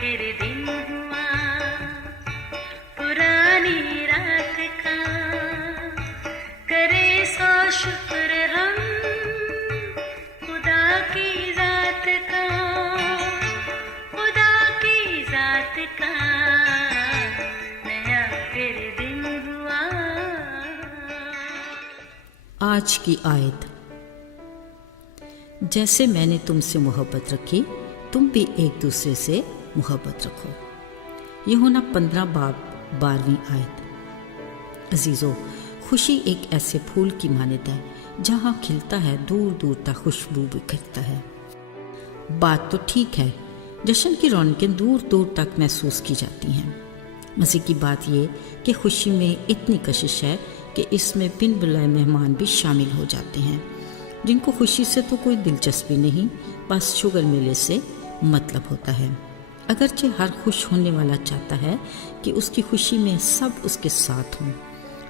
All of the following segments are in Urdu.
پھر دن ہوا پرانی رات کا، کرے سو شکر ہم خدا کی ذات کا، خدا کی ذات کا نیا پھر دن ہوا۔ آج کی آیت، جیسے میں نے تم سے محبت رکھی تم بھی ایک دوسرے سے محبت رکھو۔ یوحنا 15 باب 12ویں آیت۔ عزیزو، خوشی ایک ایسے پھول کی مانند ہے جہاں کھلتا ہے دور دور تک خوشبو بکھرتا ہے۔ بات تو ٹھیک ہے، جشن کی رونقیں دور دور تک محسوس کی جاتی ہیں۔ مزے کی بات یہ کہ خوشی میں اتنی کشش ہے کہ اس میں بن بلائے مہمان بھی شامل ہو جاتے ہیں جن کو خوشی سے تو کوئی دلچسپی نہیں، بس شوگر میلے سے مطلب ہوتا ہے۔ اگرچہ ہر خوش ہونے والا چاہتا ہے کہ اس کی خوشی میں سب اس کے ساتھ ہوں۔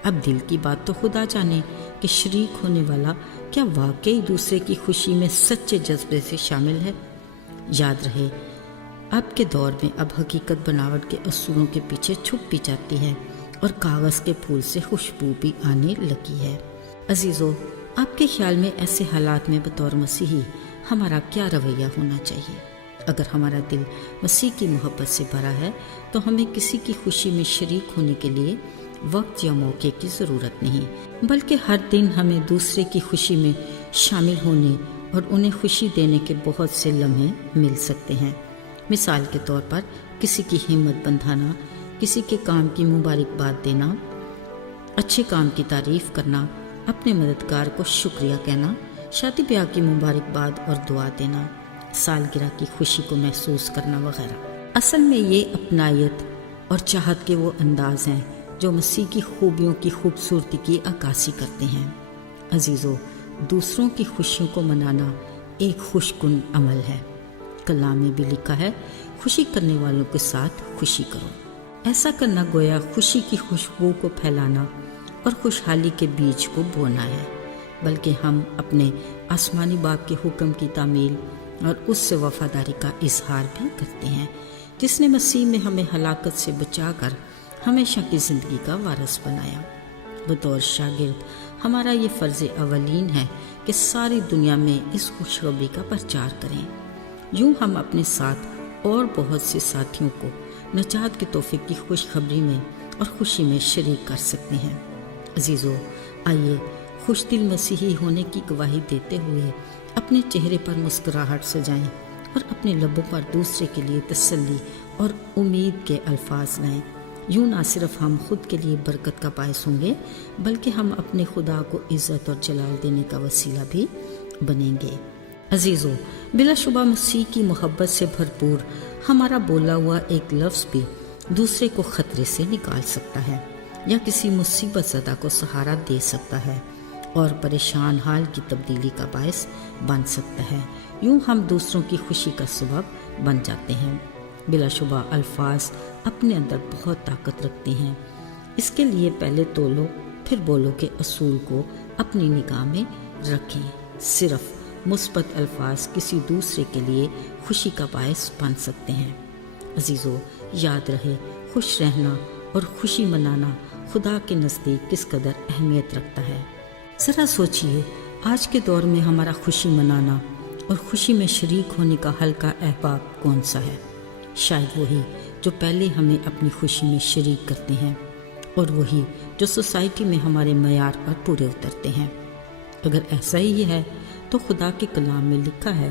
اب دل کی بات تو خدا جانے کہ شریک ہونے والا کیا واقعی دوسرے کی خوشی میں سچے جذبے سے شامل ہے۔ یاد رہے، اب کے دور میں اب حقیقت بناوٹ کے اصولوں کے پیچھے چھپ بھی جاتی ہے اور کاغذ کے پھول سے خوشبو بھی آنے لگی ہے۔ عزیزو، آپ کے خیال میں ایسے حالات میں بطور مسیحی ہمارا کیا رویہ ہونا چاہیے؟ اگر ہمارا دل مسیح کی محبت سے بھرا ہے تو ہمیں کسی کی خوشی میں شریک ہونے کے لیے وقت یا موقع کی ضرورت نہیں، بلکہ ہر دن ہمیں دوسرے کی خوشی میں شامل ہونے اور انہیں خوشی دینے کے بہت سے لمحے مل سکتے ہیں۔ مثال کے طور پر کسی کی ہمت بندھانا، کسی کے کام کی مبارکباد دینا، اچھے کام کی تعریف کرنا، اپنے مددگار کو شکریہ کہنا، شادی بیاہ کی مبارکباد اور دعا دینا، سالگرہ کی خوشی کو محسوس کرنا وغیرہ۔ اصل میں یہ اپنائیت اور چاہت کے وہ انداز ہیں جو مسیح کی خوبیوں کی خوبصورتی کی عکاسی کرتے ہیں۔ عزیزو، دوسروں کی خوشیوں کو منانا ایک خوش کن عمل ہے۔ کلام میں بھی لکھا ہے، خوشی کرنے والوں کے ساتھ خوشی کرو۔ ایسا کرنا گویا خوشی کی خوشبو کو پھیلانا اور خوشحالی کے بیج کو بونا ہے، بلکہ ہم اپنے آسمانی باپ کے حکم کی تعمیل اور اس سے وفاداری کا اظہار بھی کرتے ہیں جس نے مسیح میں ہمیں ہلاکت سے بچا کر ہمیشہ کی زندگی کا وارث بنایا۔ بطور شاگرد ہمارا یہ فرض اولین ہے کہ ساری دنیا میں اس خوشخبری کا پرچار کریں۔ یوں ہم اپنے ساتھ اور بہت سے ساتھیوں کو نجات کے تحفے کی خوشخبری میں اور خوشی میں شریک کر سکتے ہیں۔ عزیزو، آئیے خوش دل مسیحی ہونے کی گواہی دیتے ہوئے اپنے چہرے پر مسکراہٹ سجائیں اور اپنے لبوں پر دوسرے کے لیے تسلی اور امید کے الفاظ لائیں۔ یوں نہ صرف ہم خود کے لیے برکت کا باعث ہوں گے، بلکہ ہم اپنے خدا کو عزت اور جلال دینے کا وسیلہ بھی بنیں گے۔ عزیزو، بلا شبہ مسیح کی محبت سے بھرپور ہمارا بولا ہوا ایک لفظ بھی دوسرے کو خطرے سے نکال سکتا ہے یا کسی مصیبت زدہ کو سہارا دے سکتا ہے اور پریشان حال کی تبدیلی کا باعث بن سکتا ہے۔ یوں ہم دوسروں کی خوشی کا سبب بن جاتے ہیں۔ بلا شبہ الفاظ اپنے اندر بہت طاقت رکھتے ہیں۔ اس کے لیے پہلے تولو پھر بولو کے اصول کو اپنی نگاہ میں رکھیں۔ صرف مثبت الفاظ کسی دوسرے کے لیے خوشی کا باعث بن سکتے ہیں۔ عزیزو، یاد رہے، خوش رہنا اور خوشی منانا خدا کے نزدیک کس قدر اہمیت رکھتا ہے۔ ذرا سوچئے، آج کے دور میں ہمارا خوشی منانا اور خوشی میں شریک ہونے کا ہلکا احباب کون سا ہے؟ شاید وہی جو پہلے ہمیں اپنی خوشی میں شریک کرتے ہیں اور وہی جو سوسائٹی میں ہمارے معیار پر پورے اترتے ہیں۔ اگر ایسا ہی ہے تو خدا کے کلام میں لکھا ہے،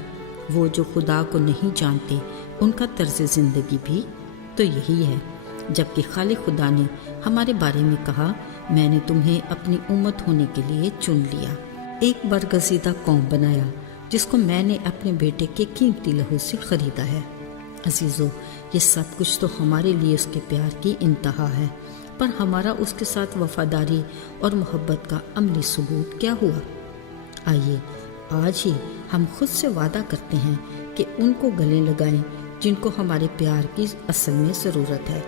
وہ جو خدا کو نہیں جانتے ان کا طرز زندگی بھی تو یہی ہے، جبکہ خالق خدا نے ہمارے بارے میں کہا، میں نے تمہیں اپنی امت ہونے کے لیے چن لیا، ایک برگزیدہ قوم بنایا جس کو میں نے اپنے بیٹے کے قیمتی لہو سے خریدا ہے۔ عزیزو، یہ سب کچھ تو ہمارے لیے اس کے پیار کی انتہا ہے، پر ہمارا اس کے ساتھ وفاداری اور محبت کا عملی ثبوت کیا ہوا؟ آئیے آج ہی ہم خود سے وعدہ کرتے ہیں کہ ان کو گلے لگائیں جن کو ہمارے پیار کی اصل میں ضرورت ہے،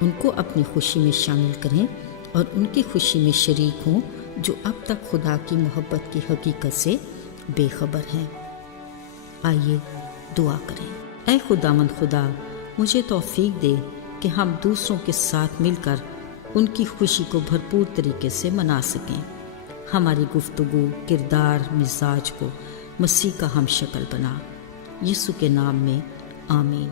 ان کو اپنی خوشی میں شامل کریں اور ان کی خوشی میں شریک ہوں جو اب تک خدا کی محبت کی حقیقت سے بے خبر ہیں۔ آئیے دعا کریں۔ اے خداوند خدا، مجھے توفیق دے کہ ہم دوسروں کے ساتھ مل کر ان کی خوشی کو بھرپور طریقے سے منا سکیں۔ ہماری گفتگو، کردار، مزاج کو مسیح کا ہم شکل بنا۔ یسوع کے نام میں آمین۔